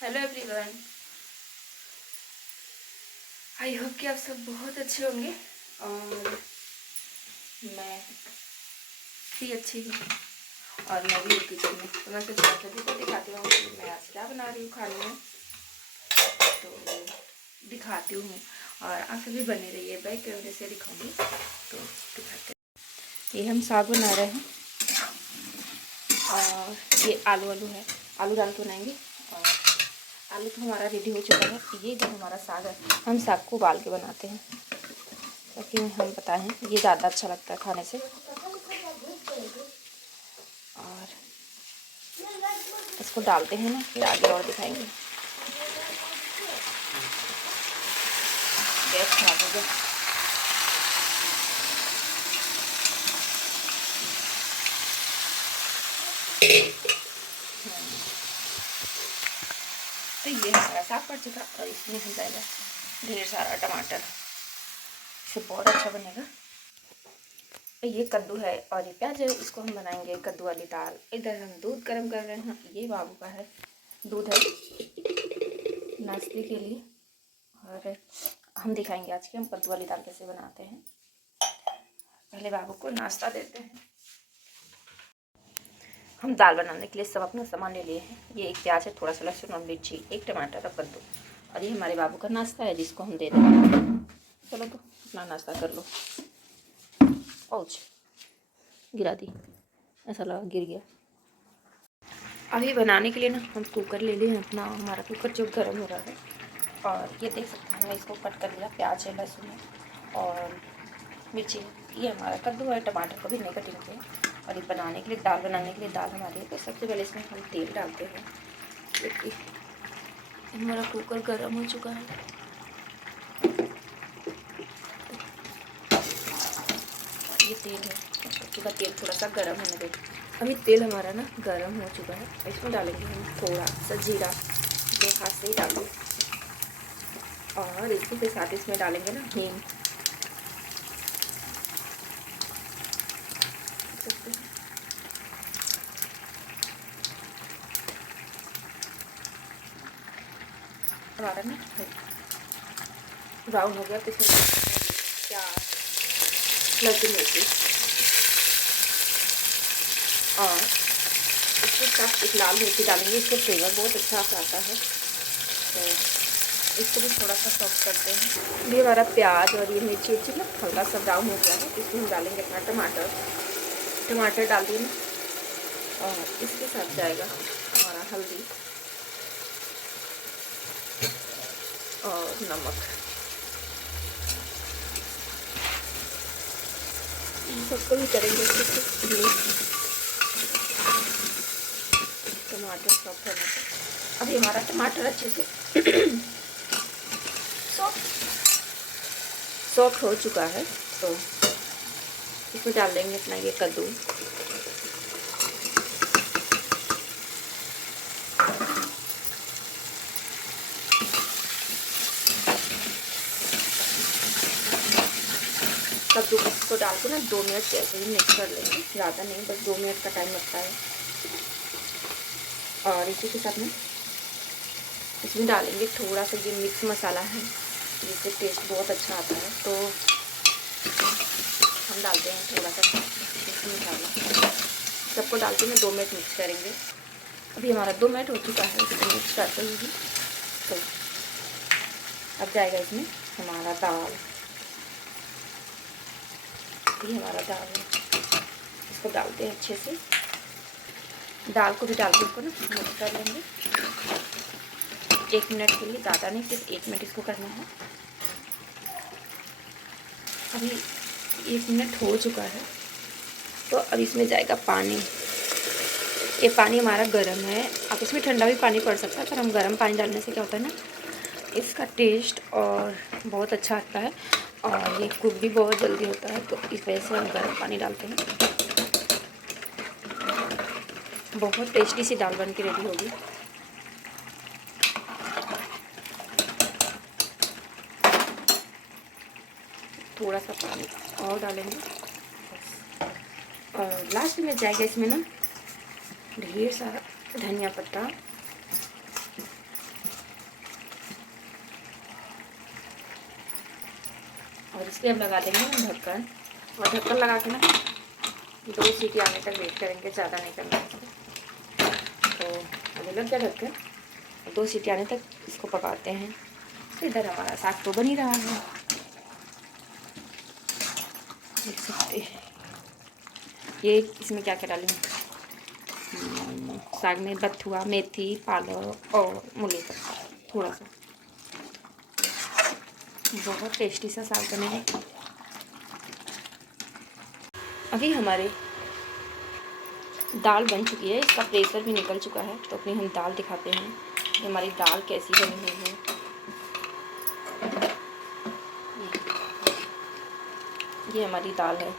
Hello everyone. I hope कि आप सब बहुत अच्छे होंगे और मैं भी अच्छी हूँ। और मैं भी हूँ किचन में, तो मैं सोचा सभी को दिखाती हूँ कि मैं आज क्या बना रही हूँ खाने में, तो दिखाती हूँ। और आप सभी बने रहिए, बैक कैमरे से दिखाऊंगी तो दिखाते हैं। ये हम साग बना रहे हैं और ये आलू है, आलू डाल के बनाएंगे। और आलू तो हमारा रेडी हो चुका है। ये जो हमारा साग है, हम साग को उबाल के बनाते हैं ताकि हम बताएं ये ज़्यादा अच्छा लगता है खाने से। और इसको डालते हैं ना, फिर आगे और दिखाएंगे। गैस खराब हो गया। तो ये हमारा साग पड़ चुका और इसमें हो जाएगा ढेर सारा टमाटर, इससे बहुत अच्छा बनेगा। ये कद्दू है और ये प्याज है, इसको हम बनाएंगे कद्दू वाली दाल। इधर हम दूध गर्म कर रहे हैं, ये बाबू का है दूध है नाश्ते के लिए। और हम दिखाएंगे आज की हम कद्दू वाली दाल कैसे बनाते हैं। पहले बाबू को नाश्ता देते हैं। हम दाल बनाने के लिए सब अपना सामान ले लिए हैं। ये एक प्याज है, थोड़ा सा लहसुन और मिर्ची, एक टमाटर और कद्दू। और ये हमारे बाबू का नाश्ता है जिसको हम दे रहे हैं। चलो तो अपना नाश्ता कर लो। ओच गिरा दी, ऐसा लगा गिर गया। अभी बनाने के लिए ना हम कुकर ले लिए हैं अपना। हमारा कुकर जो गर्म हो रहा है और ये देख सकते हैं, मैं इसको कट कर लिया। प्याज है, लहसुन है और मिर्ची है। ये हमारा कद्दू है, टमाटर को भी नहीं कटिंग किया। और ये बनाने के लिए, दाल बनाने के लिए दाल हमारी है। तो सबसे पहले इसमें हम तेल डालते हैं। देखिए हमारा कुकर गर्म हो चुका है। ये तेल है, चुका तेल थोड़ा सा गर्म होने देते। अभी तेल हमारा ना गर्म हो चुका है। इसमें डालेंगे हम थोड़ा सा जीरा, दो हाथ से ही डालेंगे। और इसी के साथ इसमें डालेंगे ना हींग। हमारा ना ब्राउन हो गया तो इसमें प्याज, लहसुन, मिर्ची और इसके साथ एक लाल मिर्ची डालेंगे। इसका फ्लेवर बहुत अच्छा आता है, तो इसको भी थोड़ा सा सॉफ्ट करते हैं। ये हमारा प्याज और ये मिर्ची उर्ची ना हल्का सा ब्राउन हो गया है। इसमें हम डालेंगे अपना टमाटर डाल दिए ना। और इसके साथ जाएगा हमारा हल्दी और नमक। इन सबको भी करेंगे टमाटर सॉफ्ट होने से। अभी हमारा टमाटर अच्छे से सॉफ्ट हो चुका है, तो इसमें डाल देंगे अपना ये कद्दू। कद्दू को डाल के ना 2 मिनट ऐसे ही मिक्स कर लेंगे, ज़्यादा नहीं, बस 2 मिनट का टाइम लगता है। और इसी के साथ में इसमें डालेंगे थोड़ा सा ये मिक्स मसाला है, जिससे टेस्ट बहुत अच्छा आता है। तो हम डालते हैं थोड़ा सा मिक्स मसाला। सबको डाल के ना 2 मिनट मिक्स करेंगे। अभी हमारा 2 मिनट हो चुका है इसको मिक्स करते हुए। तो अब जाएगा इसमें हमारा दाल। ये हमारा दाल है, इसको डालते हैं अच्छे से। दाल को भी डाल के इसको ना मिक्स कर लेंगे 1 मिनट के लिए, ज़्यादा नहीं, सिर्फ 1 मिनट इसको करना है। अभी 1 मिनट हो चुका है, तो अब इसमें जाएगा पानी। ये पानी हमारा गर्म है, आप इसमें ठंडा भी पानी पड़ सकता है, पर हम गर्म पानी डालने से क्या होता है ना, इसका टेस्ट और बहुत अच्छा आता है और ये कुक भी बहुत जल्दी होता है। तो इस वजह से हम गर्म पानी डालते हैं। बहुत टेस्टी सी दाल बन के रेडी होगी। थोड़ा सा पानी और डालेंगे और लास्ट में जाएगा इसमें ना ढेर सारा धनिया पत्ता और इसलिए अब लगा देंगे हम ढक्कन, और ढक्कन लगा के ना 2 सीटी आने तक वेट करेंगे, ज़्यादा नहीं करना है। तो अभी लग गया ढक्कन, 2 सीटी आने तक इसको पकाते हैं। तो इधर हमारा साग तो बन ही रहा है, देख सकते हैं। ये इसमें क्या क्या डालूँ, साग में बथुआ, मेथी, पालक और मूली का थोड़ा सा। बहुत टेस्टी सा साग बनेगा। अभी हमारे दाल बन चुकी है, इसका प्रेशर भी निकल चुका है। तो अपनी हम दाल दिखाते हैं कि हमारी दाल कैसी बनी हुई है। ये हमारी दाल है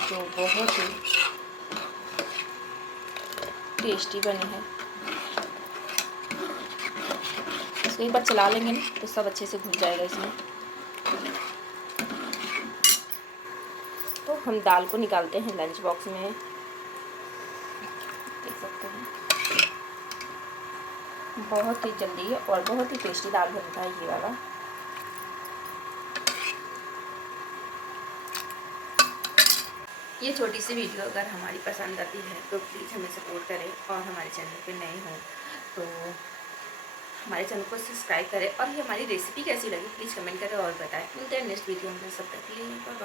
जो बहुत ही टेस्टी बनी है। इसको एक बार चला लेंगे ना तो सब अच्छे से घुल जाएगा इसमें। तो हम दाल को निकालते हैं लंच बॉक्स में, देख सकते हैं। बहुत ही जल्दी और बहुत ही टेस्टी दाल बनता है ये वाला। ये छोटी सी वीडियो अगर हमारी पसंद आती है तो प्लीज़ हमें सपोर्ट करें, और हमारे चैनल पे नए हों तो हमारे चैनल को सब्सक्राइब करें, और ये हमारी रेसिपी कैसी लगी प्लीज़ कमेंट करें और बताएं। मिलते हैं नेक्स्ट वीडियो में, सब तक के लिए बाय बाय।